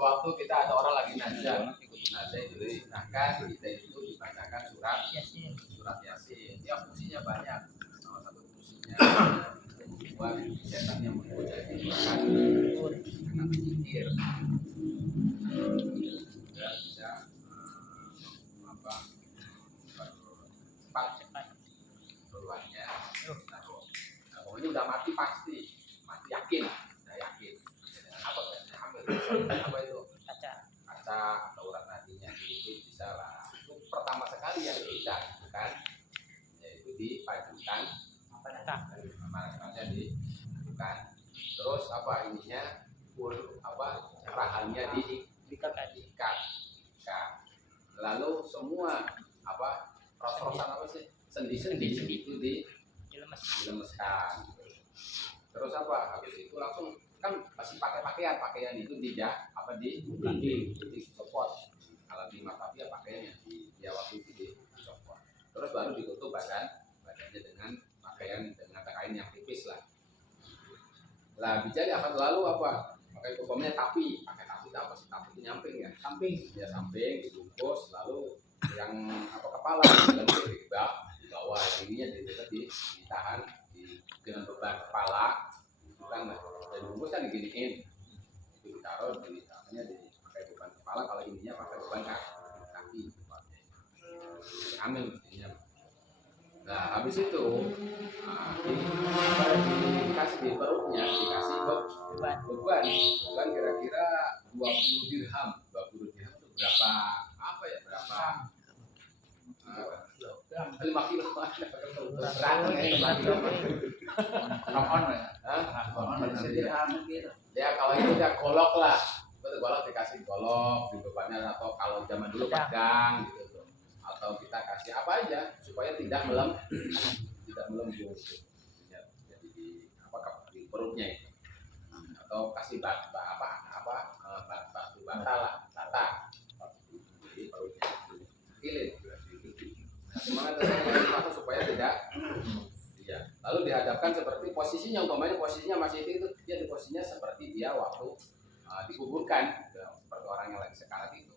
sewaktu kita ada orang lagi nazar itu disunahkan kita itu dibacakan surat Yasin. Ya fungsinya banyak. Salah satu fungsinya itu membuat setan yang menggoda itu akan menyingkir. Juga bisa cepat keluarnya. Nah, pokoknya udah mati pasti, mati yakin, udah yakin. Apa itu? Kaca atau urat nadinya itu bisa lah. Itu pertama sekali yang kita lakukan, yaitu dipajukan manakanya dipajukan. Terus apa ininya? Rahannya diikat. Lalu semua ros-rosan sendi-sendi itu dilemeskan. Terus habis itu langsung kan masih pakai pakaian itu dicopot. Kalau di Matapi pakaiannya di waktu itu dicopot. Terus baru ditutup badannya dengan pakaian dengan kain yang tipis lah. Lah bicara akan lalu pakai hukumnya pakai tapi itu nyamping ya. Samping dibungkus lalu yang kepala di bawah ininya ditahan dengan beban kepala itu kan dan bungkus kan diginiin itu ditaruh di pakai beban kepala kalau ininya pakai beban kaki ambil mestinya. Nah habis itu dikasih di perutnya dikasih beban kira-kira 20 dirham itu berapa 5 kilo ya kalau itu udah golok lah golok dikasih golok di bebannya atau kalau zaman dulu pedang gitu atau kita kasih apa aja supaya tidak melembung jadi di perutnya itu atau kasih batu bata lah di perutnya kilin semangat supaya tidak ya lalu dihadapkan seperti posisinya masih itu dia di posisinya seperti dia waktu dikuburkan seperti orang yang lagi sekarat itu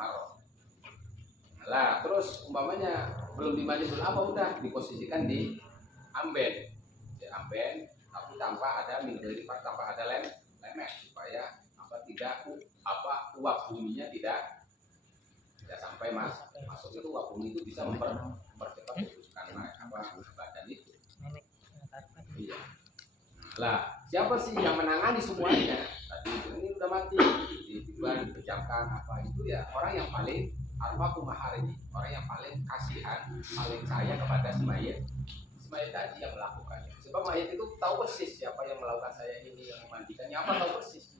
marok. Lah terus umpamanya belum dimandi udah diposisikan di amben tapi tanpa ada lemek supaya tidak uap buminya tidak sampai masuk itu uap bumi itu bisa mempercepat pembusukan badan itu. Iya. Lah siapa sih yang menangani semuanya? Tadi ini udah mati dipejamkan itu ya orang yang paling ini orang yang paling kasihan paling sayang kepada si mayit tadi yang melakukannya. Sebab mayit itu tahu persis siapa yang melakukan saya ini yang memandikannya tahu persis.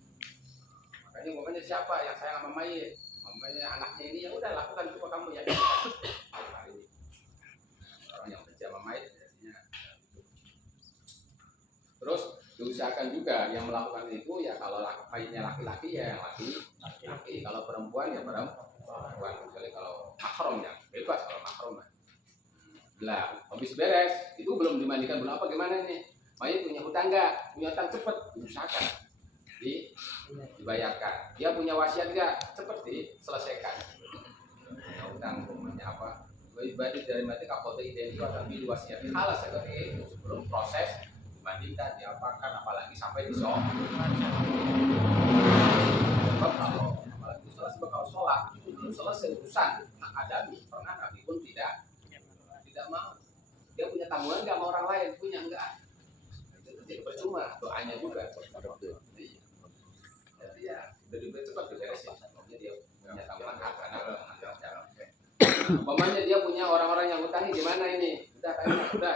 Makanya siapa yang sayang sama mayit, anaknya ini ya udah lakukan coba kamu ya. Orang yang benci sama mayit jadinya. Terus diusahakan juga yang melakukan itu ya kalau mayitnya laki-laki ya yang laki-laki, kalau perempuan ya perempuan. Kecuali kalau mahram ya bebas kalau mahram. Lah habis beres itu belum dimandikan belum gimana nih? Mayit punya hutang enggak? Punya hutang cepet diusahakan dibayarkan. Dia punya wasiat enggak? Cepet diselesaikan. Punya hutang umumnya Ibadah dari mati kapote identik tapi wasiat halas seperti itu sebelum proses dimandikan diapakan apalagi sampai disok. Sebab apalagi kalau sholat belum selesai urusan adami pernah Nabi pun tidak mau. Dia punya tanggungan enggak sama orang lain? Punya enggak? Itu jadi percuma doanya juga. Jadi ya lebih cepat diberesin. Dia punya tanggungan karena umpamanya dia punya orang-orang yang hutangi gimana ini? Udah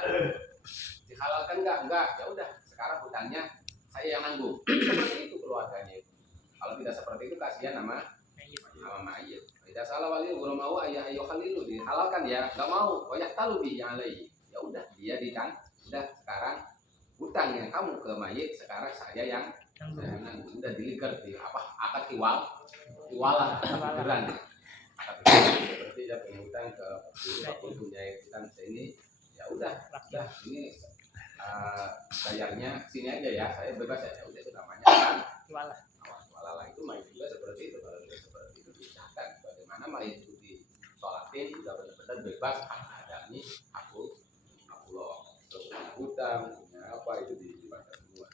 dihalalkan enggak? Ya udah sekarang hutangnya saya yang nanggung. Seperti itu keluarganya itu. Kalau tidak seperti itu kasihan sama mayit. Tidak salah wali belum mau ayah khalilu dihalalkan ya enggak mau banyak talu bi yang lain. Ya udah dia udah sekarang hutang yang kamu ke mayit sekarang saya yang nanggung. Udah diliger akad tiwalah beneran. Seperti dia punya hutang ke guru punya hutang ini ya udah ini bayarnya sini aja ya saya bebas ya udah itu namanya tiwalah mayit itu disolatin udah benar-benar bebas adami aku loh terus punya hutang punya apa itu dibaca semua.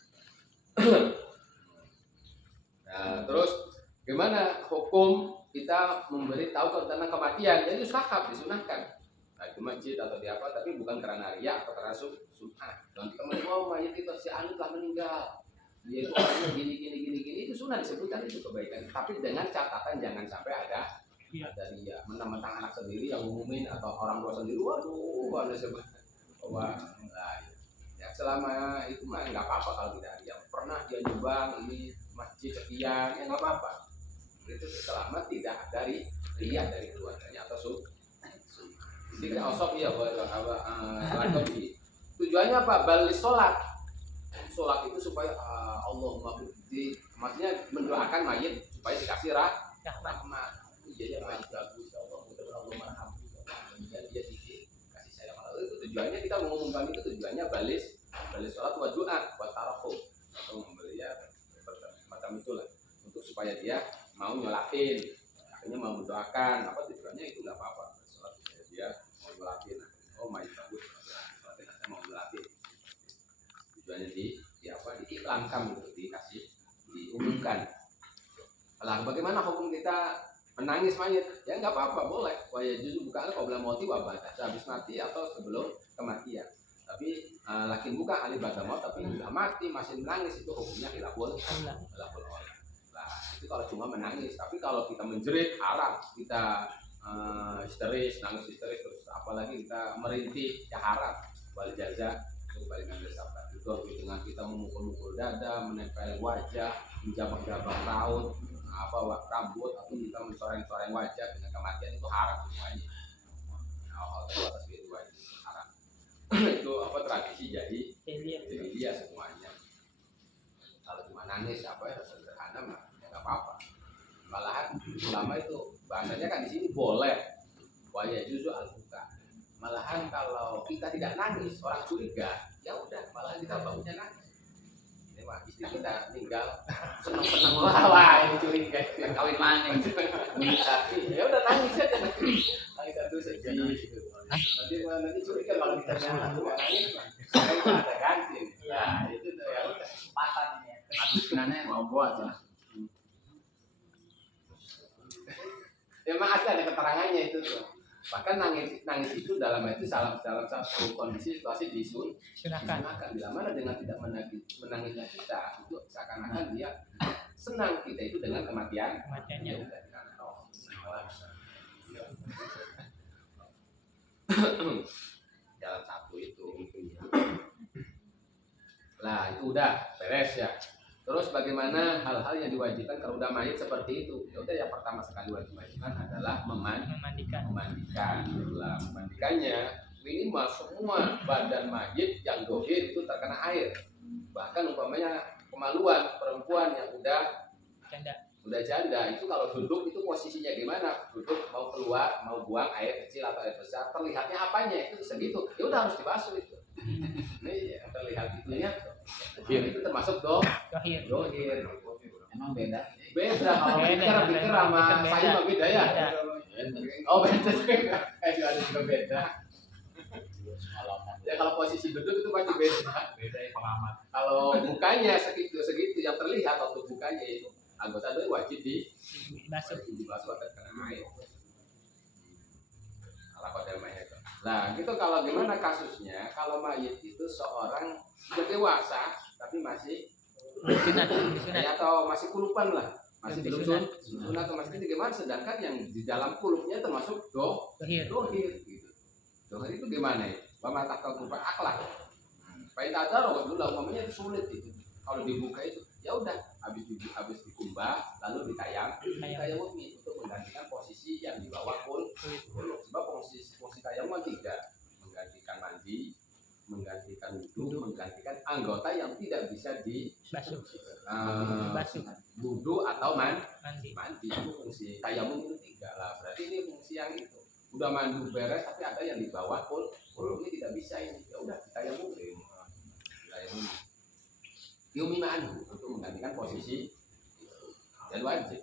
Nah terus gimana hukum kita memberitahu tentang kematian? Jadi disunahkan. Nah, di masjid atau di apa, tapi bukan karena riya atau karena sum'ah. Nanti kamu mau mayat itu si anu telah meninggal, dia itu orangnya gini itu sunnah disebutkan itu kebaikan. Tapi dengan catatan jangan sampai ada riya. Mentang-mentang anak sendiri yang umumin atau orang tua sendiri, waduh, ada sebab. Wah, ya selama itu mah nggak apa-apa kalau tidak riya. Pernah dia nyumbang ini masjid sekian, ya nggak apa-apa. Itu selama tidak ada riya dari keluarganya atau Jadi osok ya tujuannya apa? Balis sholat itu supaya Allah maksudnya mendoakan mayit supaya dikasih rahmat. Jadi mayit bagus Allah merahmati dan dia dikasih sayang Allah. Itu tujuannya kita mengumumkan itu tujuannya balis sholat wa doa wa tarakum atau membelinya macam itulah untuk supaya dia mau nyolatin akhirnya mau mendoakan apa tujuannya itu nggak apa-apa sholat supaya dia mau melatih, mayit bagus, mau melatih. Tujuannya diiklankan untuk dikasih, diumumkan. Lah bagaimana hukum kita menangis mayit? Ya nggak apa-apa, boleh. Waya justru bukan qabla mauti wa ba'da, habis mati atau sebelum kematian. Tapi lakin buka ahli ba'da maut, tapi sudah mati masih menangis itu hukumnya khilaful ulama. Nah itu kalau cuma menangis, tapi kalau kita menjerit haram, kita histeris, nangis histeris terus apalagi kita merintih ya haram. Wal jaza itu balikan bersabda itu dengan kita memukul-mukul dada, menempel wajah, menjabak-jabak raut, rambut atau kita mencoreng-coreng wajah dengan kematian itu haram semuanya. Hal itu atas itu haram. Itu tradisi jadi dia semuanya. Kalau cuma nangis sederhana mah ya nggak apa-apa. Malahan ulama itu bahasanya kan di sini boleh waya juzu al-buka. Malahan kalau kita tidak nangis orang curiga, ya udah malahan kita bagusnya nangis. Ini mah istri kita tinggal seneng-seneng wah ini curiga kawin maning. Ya udah nangis aja nangis satu saja. Nanti curiga kalau kita nangis ada ganti. Ya itu ya udah kesempatan ini. Habiskannya mau buat ya. Memang ada keterangannya itu tuh. Bahkan nangis itu dalam satu kondisi situasi disunahkan. Bila mana dengan tidak menangisnya kita itu seakan-akan dia senang kita itu dengan kematiannya. Jalan satu itu. Lah itu udah beres ya. Terus bagaimana hal-hal yang diwajibkan kalau udah mayit seperti itu? Ya udah yang pertama sekali diwajibkan adalah memandikan. Memandikannya minimal semua badan mayit yang dohir itu terkena air. Bahkan umpamanya kemaluan perempuan yang udah janda itu kalau duduk itu posisinya gimana? Duduk mau keluar mau buang air kecil atau air besar terlihatnya apanya itu segitu. Ya udah harus dibasuh itu. Ini terlihat itunya. Itu termasuk dohir. Emang beda kalau pikir sama saya mah beda ya. Oh beda juga. Ada juga beda. Ya kalau posisi duduk itu pasti beda ya pengamat. Kalau mukanya segitu yang terlihat atau mukanya itu anggota itu wajib dibasuh agar kena air. Nah gitu kalau gimana kasusnya kalau mayit itu seorang sudah dewasa tapi masih atau masih kulupan lah masih belum sunat atau masih gimana sedangkan yang di dalam kulupnya termasuk dohir gitu. Dohir itu gimana ya? Bapak tak kurupan akhlak. Paling tak ada roh dulu umpamanya itu sulit itu. Kalau dibuka itu ya udah habis dikumbah lalu ditayang untuk menggantikan posisi yang di bawah kulit. Sebab posisi tayammum tidak menggantikan mandi, menggantikan wudu, menggantikan anggota yang tidak bisa dibasuh. Wudu atau mandi. Itu fungsi tayammum itu tiga lah. Berarti ini fungsi yang itu. Udah mandi beres tapi ada yang di bawah kulit ini tidak bisa ini. Ya udah tayammum. Yumima'anhu untuk menggantikan posisi dan wajib.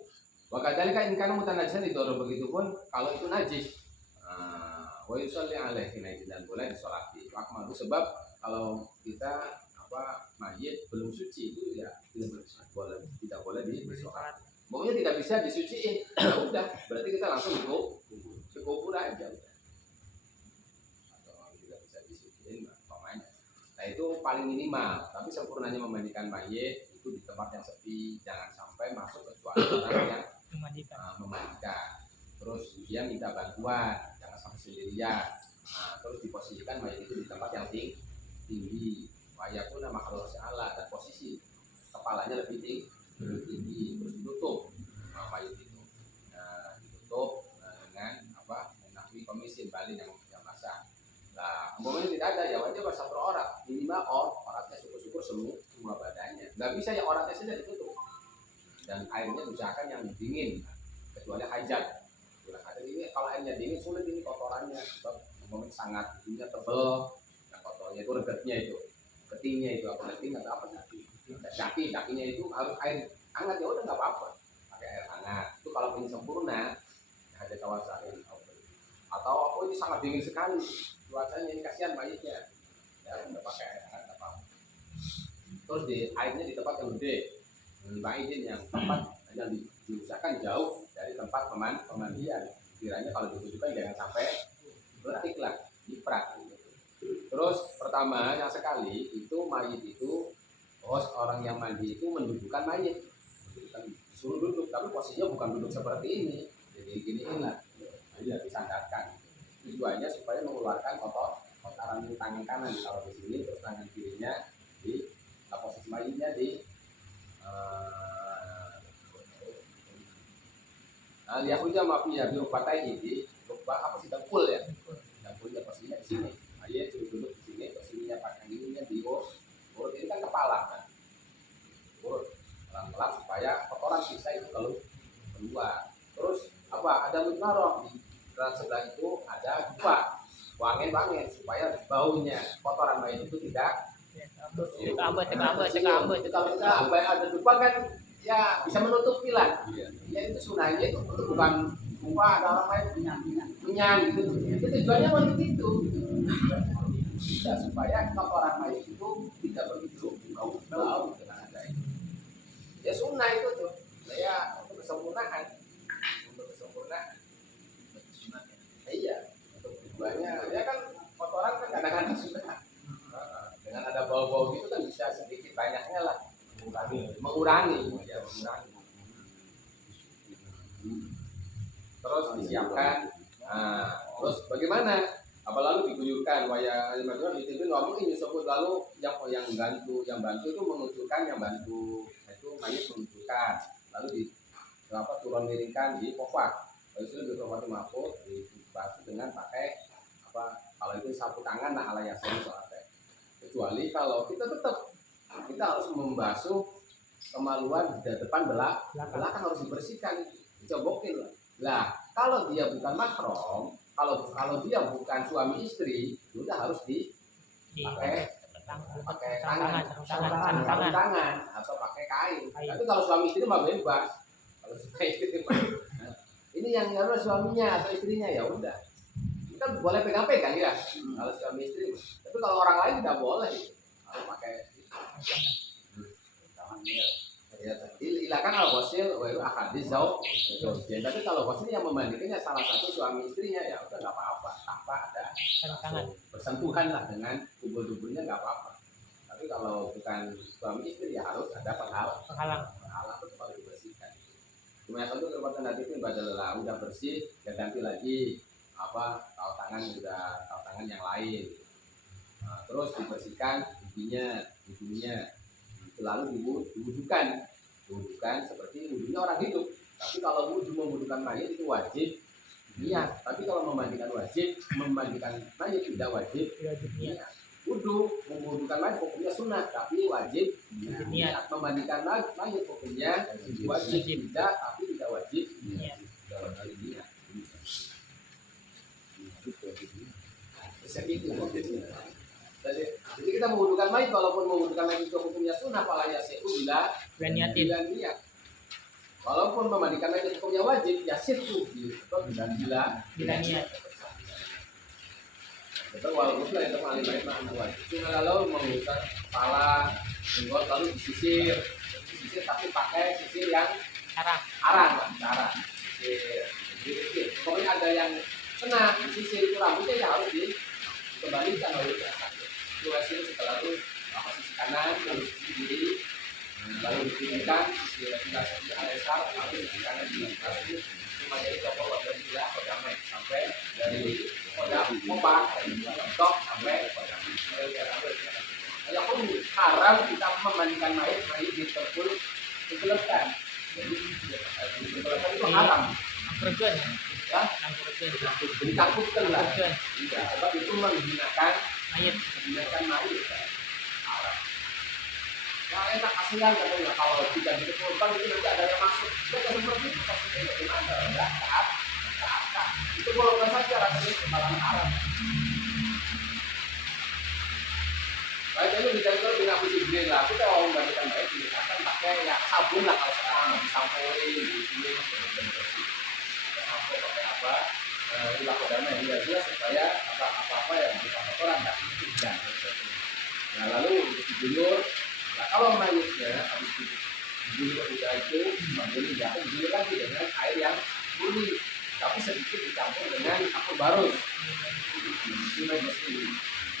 Wa kadzalika in kana mutanajisan didorong, begitu pun kalau itu najis. Wa yusalli alaihi, dan boleh disolati. Wakmalu, sebab kalau kita mayit belum suci itu ya tidak boleh disolat. Pokoknya tidak bisa disuciin. Ya udah, berarti kita langsung dikubur aja. Atau tidak bisa disuciin pokoknya. Nah itu paling minimal. Tapi sempurnanya memandikan mayit itu di tempat yang sepi, jangan sampai masuk kecuali orang yang memandikan. Terus dia minta bantuan, jangan sampai sendirian. Terus diposisikan mayit itu di tempat yang tinggi. Wayakun nama kalau Allah, dan posisi kepalanya lebih tinggi. Terus ditutup mayit itu. Ditutup dengan menakwi komisin balik yang masak. Nah, umpamanya tidak ada, ya wajib satu orang, minimal oratnya syukur-syukur semua badannya. Nggak bisa ya oratnya saja ditutup. Dan airnya usahakan yang dingin, kecuali hajat. Ini kalau airnya dingin sulit ini kotorannya, sebab umpamanya sangat ininya tebel, yang kotornya itu regetnya itu, ketingnya itu keting atau apa kakinya itu harus air hangat, ya udah nggak apa-apa, pakai air hangat. Itu kalau ingin sempurna ada kawasan atau ini sangat dingin sekali cuacanya, ini kasihan mayitnya, ya udah pakai air hangat nggak apa-apa. Terus airnya di tempat yang gede, mayit yang tempat yang diusahakan jauh dari tempat pemandian. Kiranya kalau ditujukan jangan sampai berakik lah, diprak. Terus pertama yang sekali itu mayit itu orang yang mandi itu mendudukkan mayit, suruh duduk, tapi posisinya bukan duduk seperti ini, jadi giniin lah, ya disandarkan. Tujuannya supaya mengeluarkan kotoran tangan kanan ditaruh di sini, terus tangan kirinya di posisi mayitnya di lihat aja maafnya di patai ini, apa sih dengkul ya? Dengkulnya posisinya di sini. Ayah suruh duduk di sini, posisinya pakai ininya di urut ini kan kepala kan. Urut pelan-pelan supaya kotoran sisa itu keluar. Terus ada mutmaroh di sebelah itu ada dupa, wangen supaya baunya kotoran mayat itu tidak Ambet. Kalau kita ada dupa kan ya bisa menutupi lah. Ya itu sunahnya itu bukan ada orang lain menyan gitu. Itu tujuannya untuk itu. Ya, supaya kotoran mayat itu tidak begitu bau dengan ada itu. Ya sunah itu tuh. Ya untuk kesempurnaan. Iya. Untuk tujuannya ya kan kotoran kan kadang-kadang sudah dengan ada bau-bau gitu kan bisa sedikit banyaknya lah mengurangi. Terus disiapkan. Terus bagaimana? Lalu diguyurkan waya dipimpin ngomong ini sebut, lalu yang bantu itu mengucurkan, yang bantu itu mayit mengucurkan, lalu turun miringkan di pofak, lalu itu dihormati mahfud dibasuh dengan pakai kalau itu sapu tangan ala yasin soalnya. Kecuali kalau kita harus membasuh kemaluan di depan belakang harus dibersihkan, dicobokin lah. Kalau dia bukan mahram, kalau dia bukan suami istri, sudah harus pakai tangan atau pakai kain. Tapi kalau suami istri mah bebas. Kalau suami istri mah ini yang harus suaminya atau istrinya, ya udah. Kita boleh pegang-pegang ya kalau suami istri. Tapi kalau orang lain tidak boleh. Harus pakai tangan dia. Ya, ilakan al-ghusil wa ahadits zauj. Tapi kalau ghusil yang memandikannya salah satu suami istrinya, ya udah enggak apa-apa, tanpa ada bersentuhan lah dengan tubuh-tubuhnya, enggak apa-apa. Tapi kalau bukan suami istri ya harus ada penghalang itu kalau dibersihkan. Cuma yang tentu kekuatan hati itu ibadah lelah, udah bersih, ya ganti lagi kaos tangan yang lain. Terus dibersihkan hidungnya. Selalu diwudukan seperti wudunya orang hidup. Tapi kalau memwudukan mayit itu wajib niat. Tapi kalau memandikan mayit tidak wajib niat. Memwudukan mayit hukumnya sunnah, tapi wajib niat. Memandikan mayit hukumnya wajib tidak, tapi tidak wajib niat. Jadi kita mewudukan mayit, walaupun mewudukan mayit itu hukumnya sunnah, pala yasihu bila niat. Walaupun memandikan mayit hukumnya wajib, ya situ bila niat. betul walaupun itu paling baik makna wajib. Cuma lalu mengusap kepala, jenggot lalu disisir tapi pakai sisir yang arang, sisir. Pokoknya ada yang kena disisir itu rambutnya ya harus dikembalikan oleh sisir setelah itu sisi kanan lalu sisi kiri lalu dipilihkan sisi besar lalu sisi kanan dipilihkan cuma jadi tokoh dari gila kodamai sampai dari kodam mopak tok sampai kodam ya pun haram kita memandikan mayat di terpul dikelepkan jadi dikelepkan itu haram ya ditakutkan lah sebab itu menggunakan mayat haram. Ya enak kasihan katanya kalau tidak dikeluarkan itu nanti ada yang masuk. Mereka seperti itu pasti gimana? Enggak taat. Itu golongan saja rasanya kemarin haram. Baik itu dicari kalau dengan Abu Jibril lah. Kita mau membandingkan baik misalkan pakai ya sabun lah kalau sekarang disampoin, dicuci, bersih. Sampo pakai apa? Dilakukan damai dia jelas supaya apa yang kita kotoran tak tidak. Nah lalu dijemur. Nah kalau mayatnya habis dijemur udah itu, kemudian jatuh dijemur lagi dengan air yang murni, tapi sedikit dicampur dengan kapur barus.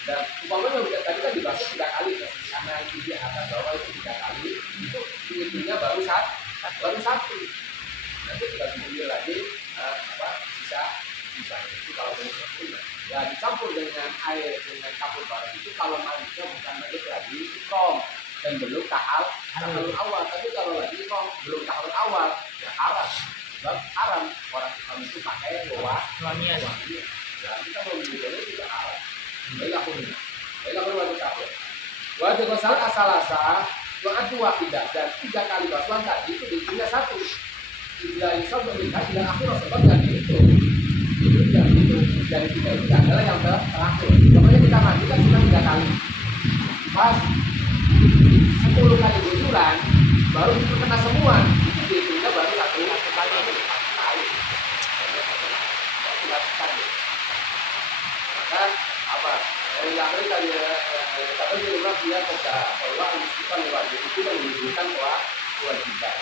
Dan umpamanya udah tadi kan dibasuh 3 kali, kanan kiri atas bawah itu 3 kali, itu intinya baru satu. Nanti tinggal dijemur lagi sisa itu kalau benar ya dicampur dengan air dengan kapur barus itu kalau mayatnya bukan mayat lagi ikrom dan belum tahallul awal, tapi kalau lagi belum tahallul awal ya haram. Sebab haram orang Islam itu pakai wangian. Ya kita mau menjadi tidak haram. Baiklah wajib kafir. Wajib besar asal-asal doa 2 tidak dan 3 kali basuhan tadi itu dihitung 1. Bila insaf menikah tidak akhir sebab yang itu yang itu dari 3 itu adalah yang terakhir. Pokoknya kita mandi kan cuma 3 kali. Pas 10 kali gusuran baru itu kena semua itu dihitungnya baru 1 kali maka apa dari akhir tadi kata jumlah dia bahwa istiqan wajib itu menunjukkan kewajiban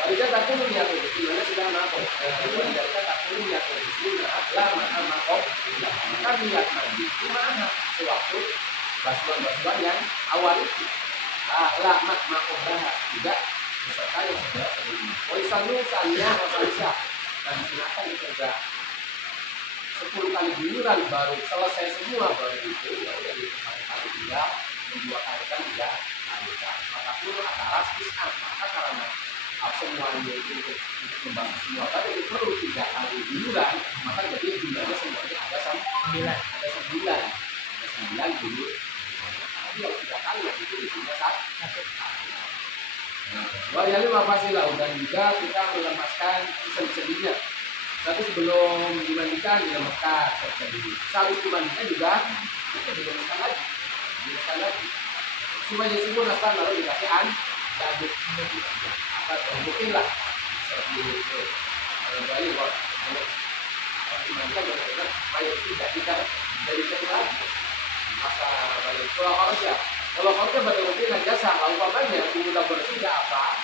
kalau dia tak perlu niat itu sebenarnya tidak mampu kalau dia tak perlu niat itu adalah maka maka niat mandi itu mana sewaktu basuhan yang awal itu lah makobrah tidak beserta yang sudah sebelumnya. Waisalu sanya wasalisa dan silakan dikerja 10 kali giliran baru selesai semua baru itu ya udah di kali tidak dua kali kan tidak lanjutkan. Maka pun antara isam maka karena semuanya itu untuk membangun semua tadi itu perlu 3 kali giliran maka jadi jumlahnya semuanya ada 9 dulu. Tapi yang 3 kali yang itu isinya 1. Wah ya 5 pasilah dan juga kita melepaskan sendi-sendinya. Tapi sebelum dimandikan dilemahkan sendi. Habis dimandikan juga kita dilemahkan lagi. Supaya semua nastan lalu dikasih aduk apa mungkin lah seperti itu. Kalau bayi kok dimandikan benar-benar bayi tidak kita dari kedua masa bayi kalau kerja benar-benar jasa kalau umpamanya udah bersih nggak apa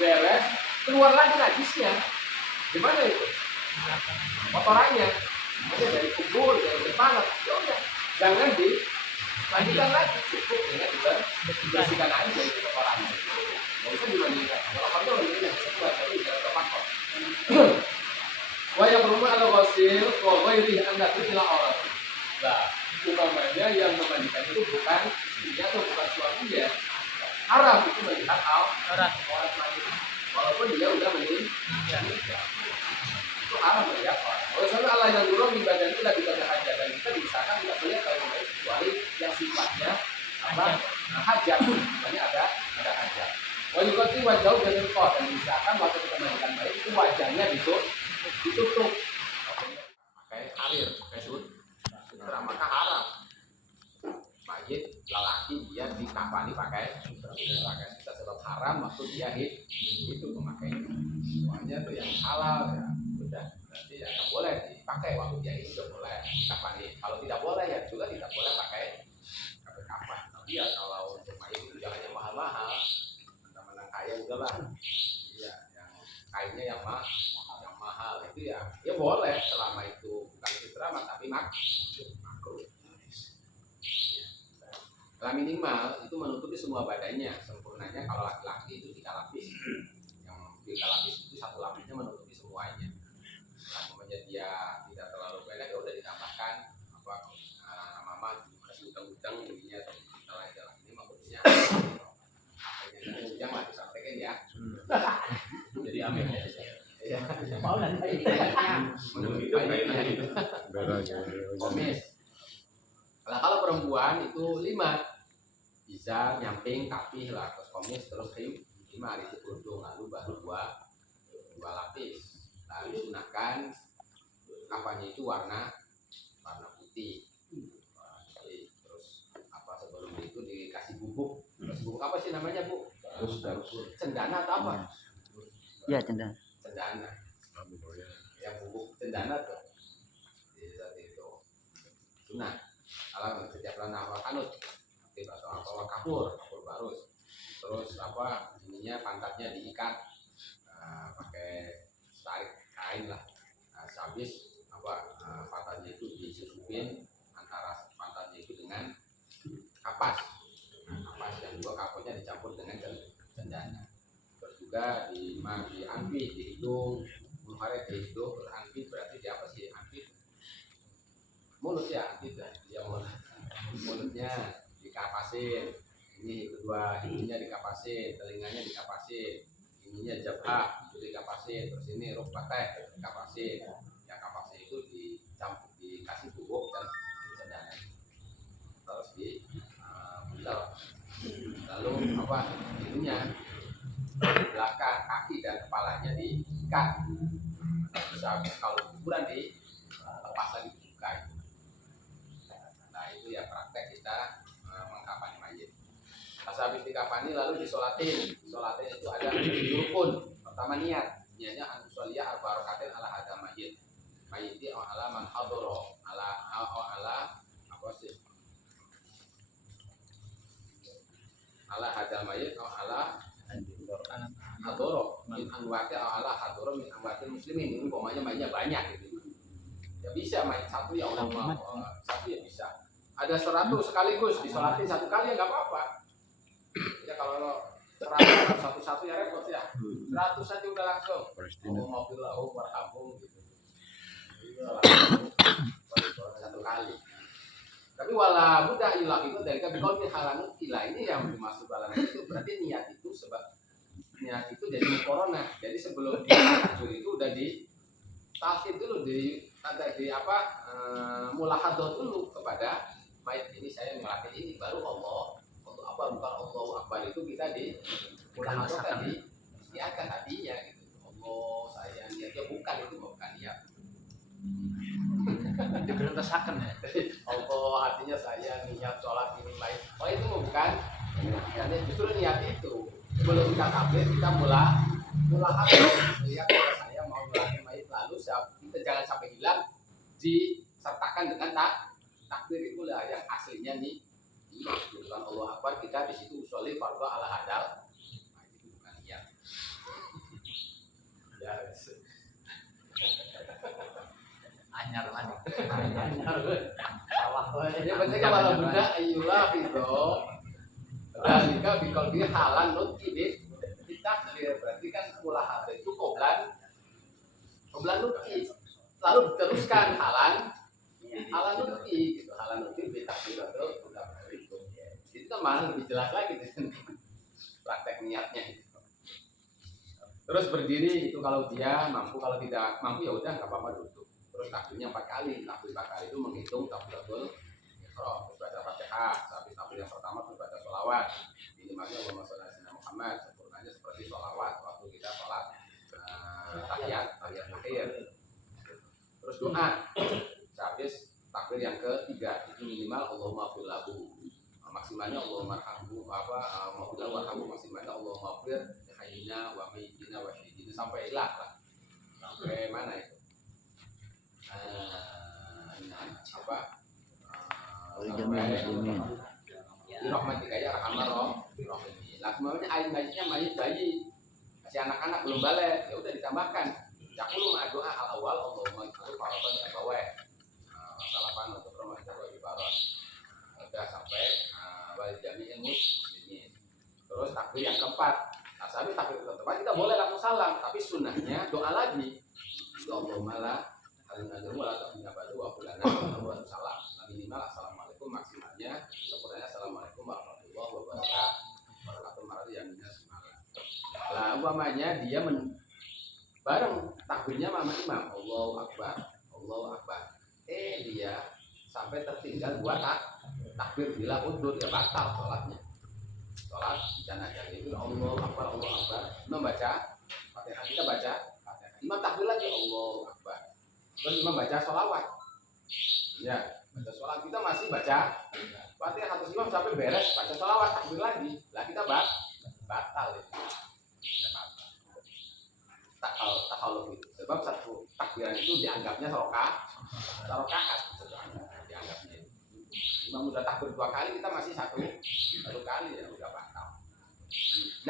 beres keluar lagi najisnya gimana itu kotorannya ada dari kubur dari depan ya udah jangan dilanjutkan lagi cukup dengan dibersihkan aja itu kotorannya nggak usah dimandikan kalau kerja benar-benar sesuai tapi tidak terpaksa wah yang rumah atau wasil kok ini anda tidak orang nah umpamanya yang memandikan itu bukan istrinya atau bukan suaminya haram itu melihat orang mandi walaupun dia udah meninggal itu haram melihat orang. Oleh sebab Allah yang durung di badan itu lagi pada hajat dan kita dipisahkan tidak boleh kalau memakai kecuali yang sifatnya hajat, misalnya ada hajat. Wajibati wajah dan kok dan misalkan waktu kita mandikan bayi itu wajahnya ditutup pakai air, pakai sutra maka haram. Mayit lelaki dia dikafani pakai sutra sebab haram waktu dia itu pemakainya. Soalnya tuh yang halal ya udah berarti ya nggak boleh dipakai waktu dia itu udah boleh dikafani. Kalau tidak boleh ya juga tidak boleh pakai kafan. Tapi ya kalau untuk mayit itu jangan yang mahal-mahal, menang kaya udahlah. Iya, yang kainnya yang mahal itu ya boleh selama itu bukan fitrah tapi makruh. Nah, minimal itu menutupi semua badannya. Sempurnanya kalau laki-laki itu 3 lapis. Yang 3 lapis itu 1 lapisnya menutupi semuanya. Namanya dia tidak terlalu pendek ya udah ditambahkan apa mama kasih udang-udang ininya setelah jalan ini maksudnya udang lah disampaikan ya. Jadi amin ya. Iya. Mau nanti komis. Nah, kalau perempuan itu 5 izar, nyamping, kapih lah, terus komis, terus 5 itu kerudung, lalu baru 2 lapis. Nah, disunahkan kafannya itu warna putih. Terus apa sebelum itu dikasih bubuk. Terus bubuk apa sih namanya, Bu? Cendana atau apa? Iya, cendana. Yang bubuk cendana tuh. Itu. Sunah. Kalau setiap lana kanut atau kapur barus, terus apa ininya pantatnya diikat pakai tarik kain lah. Habis apa pantatnya itu disusupin antara pantatnya itu dengan kapas yang juga kapurnya dicampur dengan cendana. Terus juga di anfi, di hidung, mulut di hidung, anfi berarti di apa sih anfi? Mulut ya, tidak dia mulutnya dikapasin, ini kedua hidungnya dikapasin, telinganya dikapasin, ininya jabhah itu dikapasin, terus ini rukbateh dikapasin. Yang kapasin itu dicampur dikasih bubuk dan cendana, terus buntel. Lalu apa itunya belakang kaki dan kepalanya diikat. Bisa kalau ukuran lepas lagi dibuka. Itu ya praktek kita mengkafani mayit. Pas habis dikafani lalu disolatin. Solatin itu ada 7 rukun. Pertama niatnya an-sholiyah al-barakatin ala hadam mayit. Mayiti ala man hadoro ala apa sih? Ala hadam mayit ala hadoro min anwati ala hadoro min anwati muslimin. Ini umpamanya mayitnya banyak gitu. Ya bisa mayit satu ya orang mau satu ya bisa. Ada 100 sekaligus disolatin 1 kali ya nggak apa-apa. Ya kalau 100 satu-satu ya repot ya. 100 saja udah langsung. Oh mau bilang warhamhum gitu. Satu kali. Tapi wala mudah ilah itu dari kalau halanut ilah ini yang dimaksud halanut itu berarti niat itu jadi corona. Jadi sebelum ditakjur itu udah di talqin dulu di mulahadzah dulu kepada mayit ini saya ngelakuin ini baru Allah untuk apa bukan Allah akbar itu kita di mulahadzah tadi niatkan hatinya gitu. Allah saya niatnya bukan niat. Diberentasakan ya. Allah hatinya saya niat sholat ini baik. Oh itu bukan. Karena justru niat itu sebelum kita takbir kita mulahadzah lihat saya mau ngelakuin mayit lalu kita jangan sampai hilang disertakan dengan takbir itulah yang aslinya nih. Iya, bukan Allah akbar kita di situ sholli fardhu ala hadal. Nah, itu bukan niat. Ya, Anyar lagi. Salah. Jadi penting kalau benda ayolah itu. Dan jika bikol dia halan not kidit kita berarti kan mulahadzah itu qoblan nuki. Lalu diteruskan halan nuki gitu. Halan nuki bitakbir atau udah itu. Itu kan malah lebih jelas lagi praktek niatnya. Terus berdiri itu kalau dia mampu, kalau tidak mampu ya udah nggak apa-apa duduk. Terus takbirnya 4 kali. Takbir 4 kali itu menghitung takbiratul ihram. Terus baca Fatihah. Habis takbir yang pertama terus baca sholawat. Ini makanya Allahumma sholli ala Muhammad. Sempurnanya seperti sholawat waktu kita sholat tahiyat akhir. Terus doa. Habis takbir yang ketiga itu minimal Allahumma fir lahu. Maksimalnya Allahumma arhamhu maksimalnya Allahumma fir hayyina wa sayyidina wa syahidina sampai ilah lah. Sampai mana itu? Apa? Birahmatika ya arhamar rahimin. Lah sebenarnya ayat-ayatnya mayit bayi masih anak-anak belum balik, ya udah ditambahkan. Yaqulu ma doa al awal Allahumma ighfir faratan ya bawa. Salapan untuk rumah jawa di barat. Udah sampai wal jami'il muslimin. Terus takbir yang keempat. Nah, sampai takbir keempat kita boleh langsung salam, tapi sunnahnya doa lagi. Allahumma la alhamdulillah wala ta'ala ba'du wa qulana wa salam. Minimal assalamualaikum, maksimalnya sempurnanya assalamualaikum warahmatullahi wabarakatuh. Maradi yang semalam. Nah, umpamanya dia bareng takbirnya sama imam, Allahu Akbar, Allahu Akbar. Dia sampai tertinggal buat takbir bila udur, ya batal sholatnya. Sholat jenazah itu Allahu Akbar, Allahu Akbar. Membaca Fatihah, kita baca Fatihah. Imam takbir lagi Allahu Akbar. Terus imam baca sholawat. Ya, baca sholawat kita masih baca Fatihah, terus imam sampai beres baca sholawat takbir lagi. Lah kita batal itu. Takhaluf itu. Sebab satu takbiran itu dianggapnya rakaat dianggapnya. Imam udah takbir 2 kali, kita masih satu kali, ya udah batal.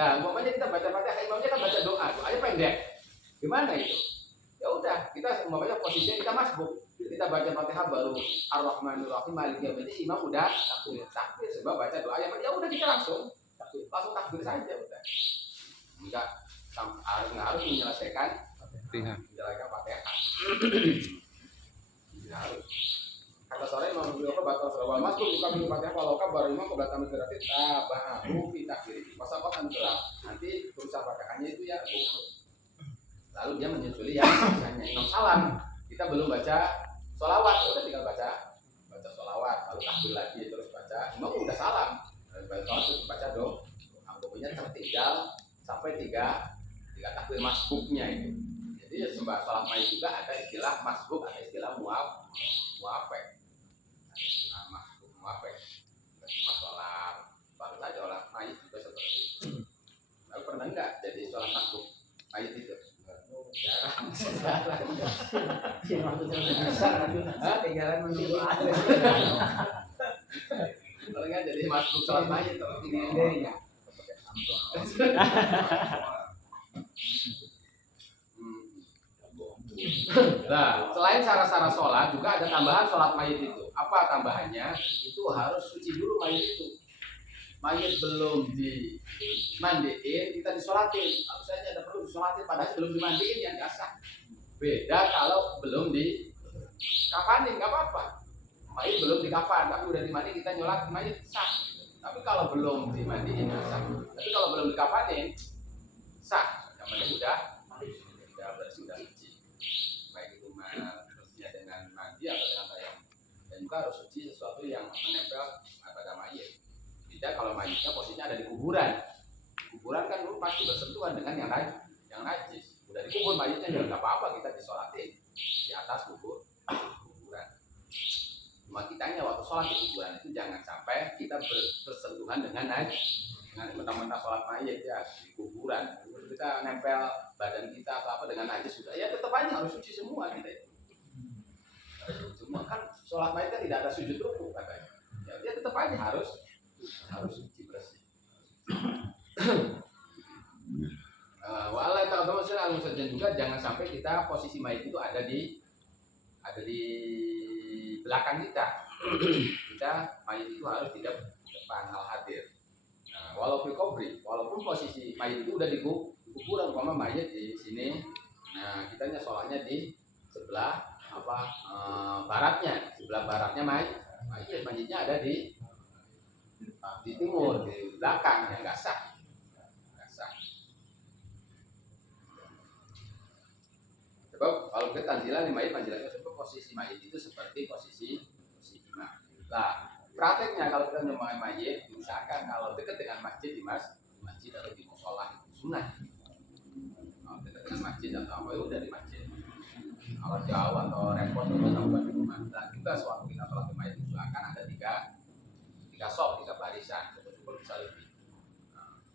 Nah, umpamanya kita baca Fatihah, imamnya kan baca doanya pendek. Gimana itu? Ya udah, kita umpamanya posisinya kita masbuk. Kita baca Fatihah baru Ar-Rahmanir Rahim Maliki Yaumiddin, imam udah takbir sebab baca doa yang ya udah kita langsung takbir saja udah. Enggak harus menyelesaikan Fatihah. Harus. Kata sore mau beliau batal selawat masuk buka minum Fatihah kalau kabar imam keberatan berarti tabahu fi takbir. Masa kok gelap. Nanti berusaha Fatihahnya itu ya buku. Lalu dia menyusuli yang misalnya imam salam. Kita belum baca sholawat, udah tinggal baca sholawat, lalu takbir lagi terus baca. Imam udah salam. Baca sholawat terus baca doa. Pokoknya tertinggal sampai tiga takbir masbuknya itu. Jadi sembah sholat mayit juga ada istilah masbuk, ada istilah muafek. Istilah masbuk muafek. Cuma sholat baru saja sholat mayit juga seperti itu. Lalu pernah enggak jadi sholat masbuk mayit itu? Jarang. Tinggalan menunggu ada. Kalau enggak jadi masbuk sholat mayit terus ini. Nah, selain syarat-syarat sholat juga ada tambahan sholat mayit itu. Apa tambahannya? Itu harus suci dulu mayit itu. Mayit belum dimandiin, kita disolatin. Kalau saja ada perlu disolatin, padahal belum dimandiin yang nggak sah. Beda kalau belum dikafanin, nggak apa-apa. Mayit belum dikafan, tapi udah dimandiin kita nyolat mayit sah. Tapi kalau belum dimandiin sah. Tapi kalau belum dikafanin sah. Yang penting udah bersih, udah suci. Baik itu bersihnya dengan mandi atau dengan tayamum. Dan juga harus suci sesuatu yang menempel pada mayit. Tidak kalau mayitnya posisinya ada di kuburan. Kuburan kan dulu pasti bersentuhan dengan yang najis. Udah dikubur mayitnya ya nggak apa-apa kita disolatin di atas kuburan. Cuma kitanya waktu sholat di kuburan itu jangan sampai kita bersentuhan dengan mentah-mentah sholat mayit ya di kuburan. Kita nempel badan kita apa dengan najis sudah ya tetap aja harus suci semua kita itu. Semua kan sholat mayit kan tidak ada sujud ruku katanya. Ya dia tetap aja harus suci bersih. Walai ta'ala saja juga jangan sampai kita posisi mayit itu ada di belakang kita. Kita mayit itu harus di depan al-hadir. Walaupun posisi mayit itu udah di kuburan, umpama mayit di sini. Nah, kitanya sholatnya di sebelah baratnya, mayitnya ada di timur, di belakang, yang nggak sah. Sebab kalau kita tanjilan manjilannya sebab posisi mayit itu seperti posisi imam. Nah, prakteknya kalau kita nyembah mayit, misalkan kalau dekat dengan masjid di masjid atau di musola itu sunnah. Kalau dekat dengan masjid atau apa itu dari masjid. Kalau jauh atau repot atau sampai di rumah. Dan juga sewaktu kita sholat mayit misalkan ada tiga sop, 3 barisan, syukur bisa lebih.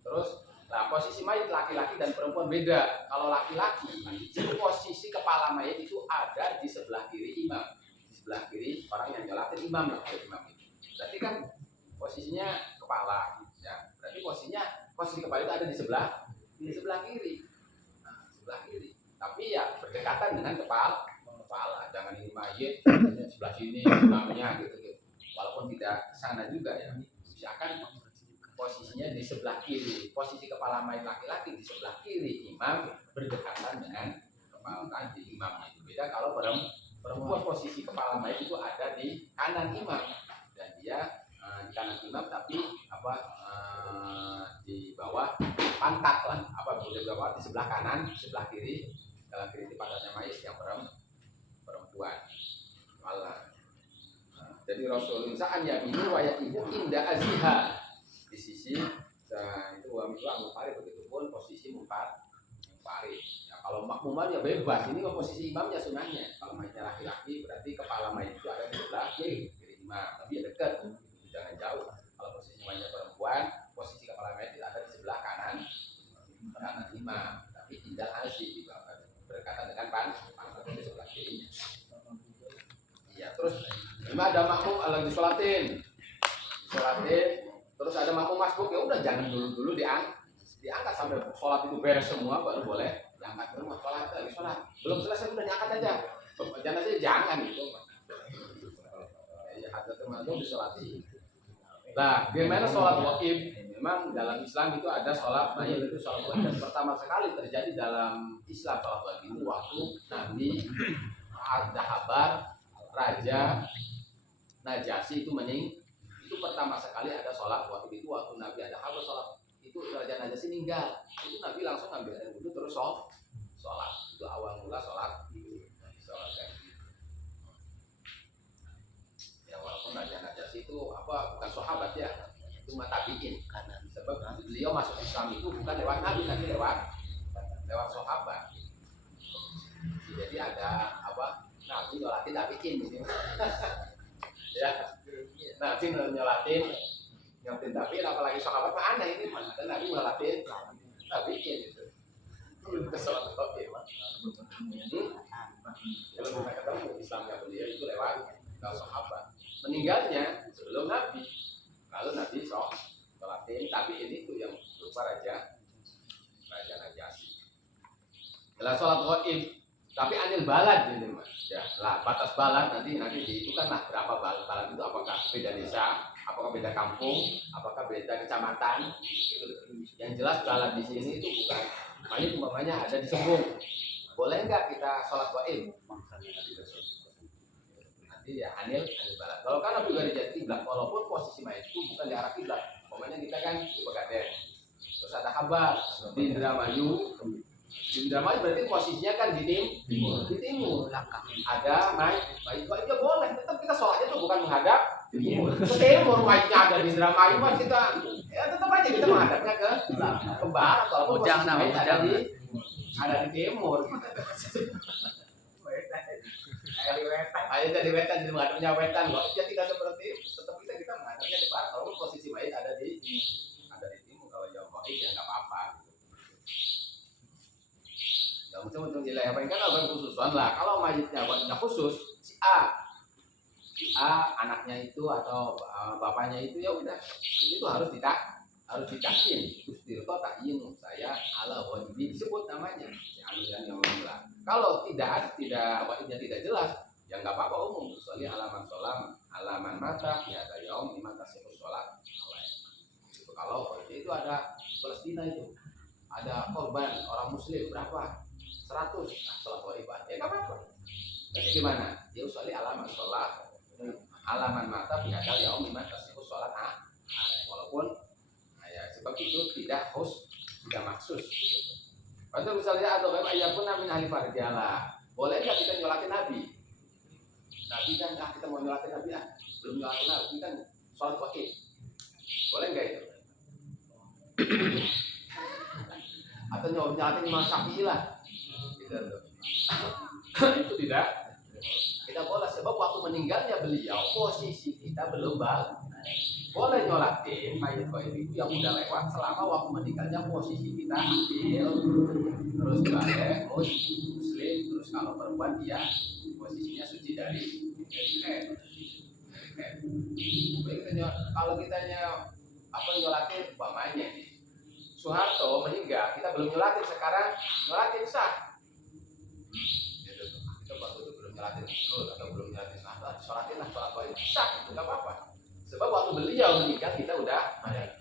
Terus Nah, posisi mayit laki-laki dan perempuan beda. Kalau laki-laki, itu posisi kepala mayit itu ada di sebelah kiri imam. Di sebelah kiri orang yang nyolatin imam lah, imam itu. Berarti kan posisinya kepala, ya. Berarti posisi kepala itu ada di sebelah kiri. Nah, sebelah kiri. Tapi ya berdekatan dengan kepala. Jangan ini mayit sebelah sini imamnya gitu. Walaupun tidak sana juga ya. Misalkan posisinya di sebelah kiri, posisi kepala mayit laki-laki di sebelah kiri imam, berdekatan dengan kepala tadi imamnya. Itu beda kalau perempuan posisi kepala mayit itu ada di kanan imam, dan dia di kanan imam tapi di bawah pantat lah, boleh bawah di sebelah kanan, sebelah kiri di pantatnya mayit yang perempuan. Allah. Jadi Rasulullah sa'an ya ibu wa ya ibu inda azhiha di sisi itu mufari, begitu pun posisi mufari. Ya, kalau makmuman ya bebas, ini posisi imamnya sunahnya. Kalau mayitnya laki-laki berarti kepala mayit itu ada di sebelah kiri imam, tapi ya dekat, jangan jauh. Kalau posisi mayitnya perempuan, posisi kepala mayit itu ada di sebelah kanan imam, tapi tidak asli berdekatan dengan pantat di sebelah kirinya. Iya, terus ada makmum lagi disolatin, terus ada makmum masbuk, ya udah jangan dulu diangkat sampai sholat itu beres semua baru boleh diangkat. Belum sholat belum selesai udah diangkat aja, jangan gitu. Ya ada termasuk disolati. Nah, bagaimana sholat waqif? Memang dalam Islam itu ada sholat mayit, itu sholat waqif dan pertama sekali terjadi dalam Islam sholat waqif itu waktu Nabi ada kabar Raja Najasyi itu itu pertama sekali ada sholat waktu itu, waktu Nabi ada kabar sholat itu Raja Najasyi meninggal, itu Nabi langsung ambil air wudhu terus sholat. Itu awal mula sholat kayak gitu. Ya walaupun Raja Najasyi itu bukan sahabat ya, itu tabi'in, sebab beliau masuk Islam itu bukan lewat Nabi tapi lewat sahabat. Jadi ada Nabi nyolatin tabi'in gitu. Ya, Nabi nyolatin tabi'in, apalagi sahabat mah aneh ini, mana ada Nabi nyolatin tabi'in gitu. Belum kesalat waqif. Kalau kita ketemu Islamnya beliau itu lewat sahabat. Meninggalnya sebelum Nabi. Lalu Nabi sholatin tabi'in itu yang berupa Raja Najasyi. Setelah sholat waqif, tapi anil balad ini mas. Ya, lah batas balad nanti dihitungkan lah berapa balad itu, apakah beda desa, apakah beda kampung, apakah beda kecamatan. Yang jelas balad di sini itu bukan mayit umpamanya ada di Sembung. Boleh nggak kita sholat waqif? Nanti ya anil balad. Kalau kan juga di kiblat, walaupun posisi mayit itu bukan di arah kiblat. Umpamanya kita kan di Pegaden. Terus ada kabar di Indramayu. Di Indramayu berarti posisinya kan di timur. Ada mayit ya boleh, tetap kita sholatnya itu bukan menghadap timur. Ke timur mayitnya ada di Indramayu, mas kita ya tetap aja kita menghadapnya ke barat. Kalau posisi mayit ada di timur. Ayo jadi wetan, jadi menghadapnya wetan. Ya tidak seperti itu. Tetap kita menghadapnya ke barat. Kalau posisi mayit ada di timur, kalau jauh waqif ya nggak apa-apa. Ya untuk nilai apa kan orang khususan lah. Kalau mayitnya khusus si A anaknya itu atau bapaknya itu ya udah itu harus ditakin. Ustirto takyin saya ala wajibi disebut namanya. Yang mengulang. Kalau tidak wajibnya tidak jelas ya nggak apa-apa umum. Soalnya alaman mata ya ada yaum iman tasihus sholat. Itu kalau itu ada Palestina itu ada korban orang Muslim berapa? 100, sholat wajib ya nggak apa-apa. Jadi gimana? Ya usolli alaman mata biadal yaum iman tasihus sholat walaupun ya sebab itu tidak maksus gitu. Untuk misalnya atau ayat pun namin ahli farjalah, boleh nggak kita nyolatin Nabi? Nabi kan kita mau nyolatin Nabi belum nyolatin Nabi kan sholat wajib, boleh nggak itu? Atau nyolatin Imam Syafi'i lah? Itu tidak Tidak boleh, sebab waktu meninggalnya beliau posisi kita belum balik. Boleh nyolatin mayat goib itu yang udah lewat selama waktu meninggalnya posisi kita ambil, terus balik muslim, terus kalau perempuan dia posisinya suci dari head. Kalau kita nyolatin umpamanya nih Soeharto meninggal, kita belum nyolatin, sekarang nyolatin sah. Gitu. Kita waktu itu belum nyolatin betul atau belum nyolatin sah, sholatin lah sholat goib sah, itu nggak apa-apa. Sebab waktu beliau meninggal kita udah balik,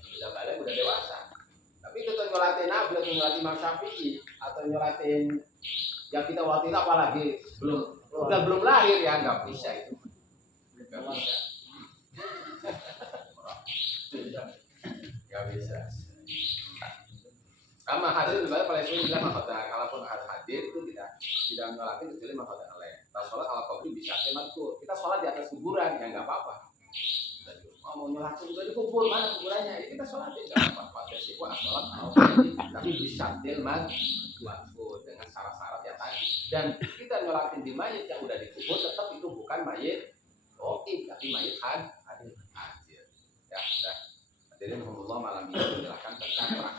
udah dewasa. Tapi kita nyolatin Nabi atau nyolatin Imam Syafi'i atau nyolatin yang kita waktu itu apalagi belum lahir ya nggak bisa itu. Nggak bisa. Nggak bisa. Sama hadir juga paling sering bilang mahkota. Kalaupun hadir itu tidak nyolatin kecuali mahkota alaih. Kita sholat ala kubur bisa temanku. Kita sholat di atas kuburan ya nggak apa-apa. Mau nyolatin juga di kubur, mana kuburannya? Ya kita sholatin nggak apa-apa. Jadi gua sholat tapi bisa tilman waktu dengan syarat-syarat yang tadi. Dan kita nyolatin di mayit yang udah dikubur tetap itu bukan mayit tapi mayit hadir. Ya sudah. Hadirin Allah malam ini menjelaskan tentang